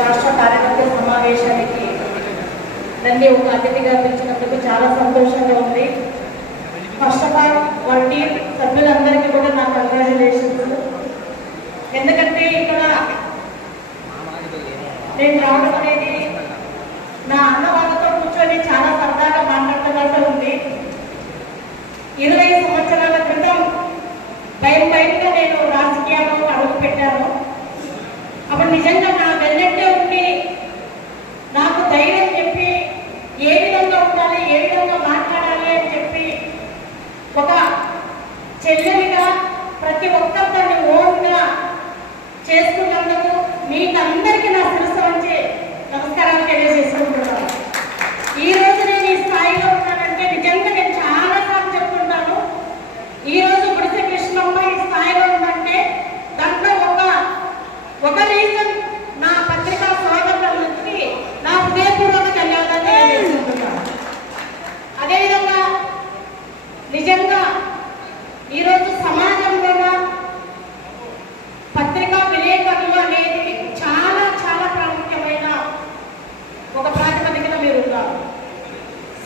రాష్ట్ర కార్యవర్గ సమావేశానికి నన్ను ఒక అతిథిగా పిలిచినందుకు చాలా సంతోషంగా ఉంది. ఫస్ట్ ఆఫ్ ఆల్ వాళ్ళ టీం సభ్యులందరికీ కూడా నా కంగ్రాచులేషన్స్. ఎందుకంటే ఇక్కడ నేను రావడం అనేది నా అన్న వాళ్ళతో కూర్చొని చాలా సరదాగా మాట్లాడుతున్నట్టు ఉంది. 20 సంవత్సరాల క్రితం బయటగా నేను రాజకీయాల్లో అడుగు పెట్టాను. అప్పుడు నిజంగా నా వెన్నట్టే ఉండి నాకు ధైర్యం చెప్పి ఏ విధంగా ఉండాలి, ఏ విధంగా మాట్లాడాలి అని చెప్పి ఒక చెల్లెలిగా ప్రతి ఒక్కరిని ఓన్గా చేసుకున్నందుకు మీకు అందరికీ నా శిరస్సు వంచి నమస్కారాలు తెలియజేసుకుంటున్నాను. ఈ రోజు నేను ఈ స్థాయిలో ఉన్నానంటే నిజంగా నేను చాలా సార్లు చెప్తుంటాను. ఈ రోజు గుడిసె కృష్ణమ్మ ఈ స్థాయిలో ఉందంటే దాంట్లో ఒక రీజన్ నా పత్రికా స్వాగతం నుంచి నా హృదయపూర్వక ధన్యవాదాలు తెలియజేసుకుంటున్నాను. అదేవిధంగా నిజంగా ఈరోజు సమాజంలో పత్రికా విలేకరులు అనేది చాలా చాలా ప్రాముఖ్యమైన ఒక ప్రాతిపదికన మీరు ఉన్నారు.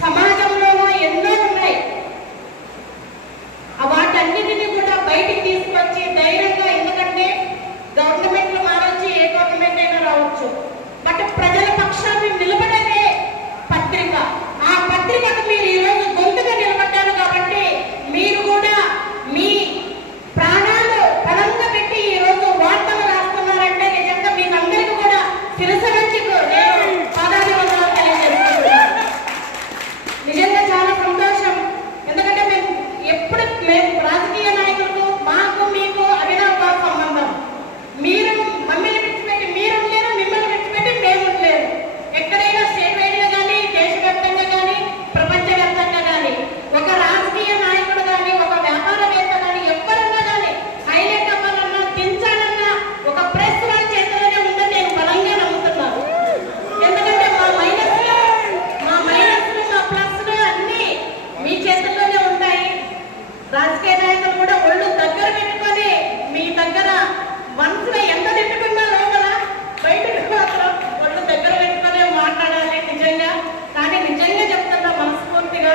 సమాజంలో ఎన్నో ఉన్నాయి, వాటన్నిటిని కూడా బయటికి తీసుకొచ్చి ధైర్యంగా, ఎందుకంటే గవర్నమెంట్లు మారొచ్చు, ఏ గవర్నమెంట్ అయినా రావచ్చు, బట్ ప్రజల పక్షాన్ని నిలబడేదే పత్రిక. ఆ పత్రికకు మీరు ఈరోజు గొంతుగా నిలబడ్డారు కాబట్టి మీరు కూడా మీ ప్రాణాలు పణంగా పెట్టి ఈరోజు వార్తలు రాస్తున్నారంటే నిజంగా మీకు అందరికీ కూడా శిరస్సు నుంచి పాదాభివందనాలు తెలియజేస్తున్నాను. నిజంగా చాలా సంతోషం. ఎందుకంటే మేము రాజకీయ నాయకులకు మాకు మీకు అవినాభ సంబంధం. మీరు మమ్మల్ని విడిచిపెట్టి మీరు లేరు, మిమ్మల్ని విడిచిపెట్టి మేము లేరు. ఎక్కడైనా స్టేట్ వైడ్గా కానీ, దేశవ్యాప్తంగా కానీ, ప్రపంచవ్యాప్తంగా కానీ ఒక రాజకీయ నాయకుడు కానీ, ఒక వ్యాపారవేత్త కానీ, ఎవరన్నా కానీ హైలైట్ అవ్వాలన్నా, దించాలన్నా ఒక ప్రెస్ వాళ్ళ చేతిలోనే ఉందని నేను బలంగా నమ్ముతున్నాను. ఎందుకంటే మా మైనస్లు, మా ప్లస్లు అన్నీ మీ చేతుల్లోనే ఉంటాయి. రాజకీయ నాయకులు కూడా ఒళ్ళు దగ్గర పెట్టుకొని మీ దగ్గర మనసులో ఎంత తిట్టుకున్నా లోపల బయటకు మాత్రం ఒళ్ళు దగ్గర పెట్టుకొని మాట్లాడాలి నిజంగా. కానీ నిజంగా చెప్తున్నా మనస్ఫూర్తిగా,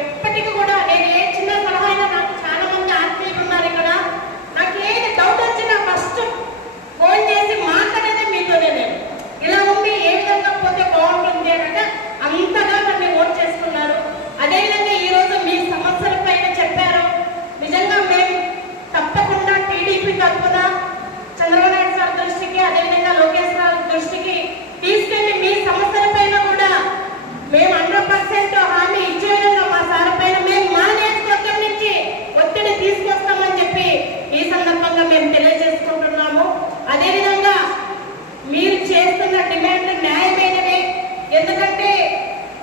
ఎప్పటికీ కూడా నేను ఏ చిన్న సలహా అయినా, నాకు చాలా మంది ఆత్మీయులు ఉన్నారు ఇక్కడ, నాకు ఏది డౌట్ వచ్చినా ఫస్ట్ ఫోన్ చేసి మాట్లాడేది మీతోనే. నేను ఇలా ఉంది, ఏ విధంగా పోతే బాగుంటుంది అంటే అంతగా నన్ను ఓట్ చేసుకున్నారు. అదేవిధంగా ఈరోజు మీ సమస్యల పైన చెప్పారు. నిజంగా మేము తప్పకుండా టీడీపీ తరఫున చంద్రబాబు నాయుడు సార్ దృష్టికి, అదేవిధంగా లోకేష్ రావు దృష్టికి తీసుకెళ్లి మీ సమస్యల పైన కూడా మేము 100% హామీ ఇచ్చే విధంగా మా సార్ పైన మేము మా నియోజకవర్గం నుంచి ఒత్తిడి తీసుకొస్తామని చెప్పి ఈ సందర్భంగా మేము తెలియజేసుకుంటున్నాము. అదేవిధంగా మీరు చేస్తున్న డిమాండ్ న్యాయమైనవే. ఎందుకంటే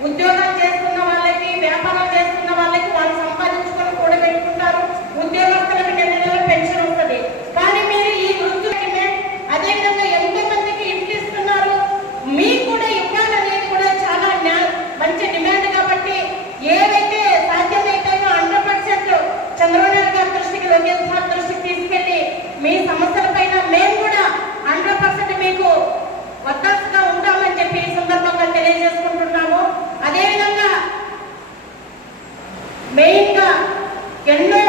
ఉద్యోగాలు చేస్తున్న వాళ్ళకి, వ్యాపారాలు చేస్తున్న వాళ్ళకి వాళ్ళు సంపాదించుకొని కూడబెట్టుకుంటారు. ఉద్యోగస్తులకు నెల పెన్షన్ వస్తుంది. కానీ మీరు ఈ వృత్తుల డిమాండ్, అదేవిధంగా ఎంతో మందికి ఇంటి ఇస్తున్నారు, మీకు కూడా ఇవ్వాలనేది కూడా చాలా మంచి డిమాండ్. కాబట్టి ఏవైతే సాధ్యమైతాయో 100% చంద్రబాబు నాయుడు గారి దృష్టికి, లోకేష్ సార్ దృష్టికి తీసుకెళ్లి మీ సమస్యల పైన మేము కూడా 100% మీకు వద్దాసుగా ఉంటామని చెప్పి ఈ సందర్భంగా తెలియజేసుకుంటున్నాము. అదేవిధంగా మెయిన్గా ఎన్నో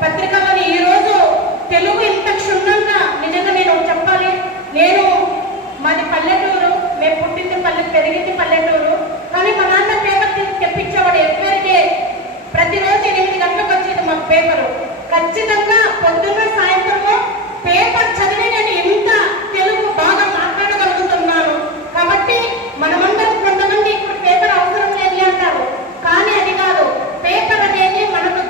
పత్రికలని ఈరోజు తెలుగు ఇంత క్షుణ్ణంగా, నిజంగా నేను చెప్పాలి, నేను మాది పల్లెటూరు, మేము పుట్టింది పెరిగింది పల్లెటూరు. కానీ మా నాన్న పేపర్ తెప్పించేవాడు ఎవ్వరికే. ప్రతిరోజు 8 గంటలకు వచ్చేది మాకు పేపరు. ఖచ్చితంగా పొద్దున్న సాయంత్రము పేపర్ చదివి నేను ఇంత తెలుగు బాగా మాట్లాడగలుగుతున్నాను. కాబట్టి మనమందరం, కొంతమంది ఇప్పుడు పేపర్ అవసరం లేదు అంటారు, కానీ అది కాదు. పేపర్ అనేది మనకు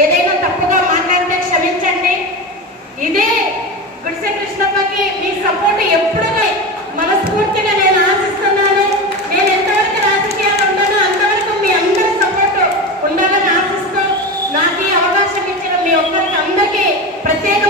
ఏదైనా తప్పుగా మాట్లాడితే క్షమించండి. ఇదే గుడిసె కృష్ణమ్మకి మీ సపోర్ట్ ఎప్పుడుగా మనస్ఫూర్తిగా నేను ఆశిస్తున్నాను. నేను ఎంతవరకు రాజకీయాలు ఉంటానో అంతవరకు మీ అందరి సపోర్ట్ ఉండాలని ఆశిస్తూ నాకు ఈ అవకాశం ఇచ్చిన మీ ఒక్కరికి అందరికీ ప్రత్యేక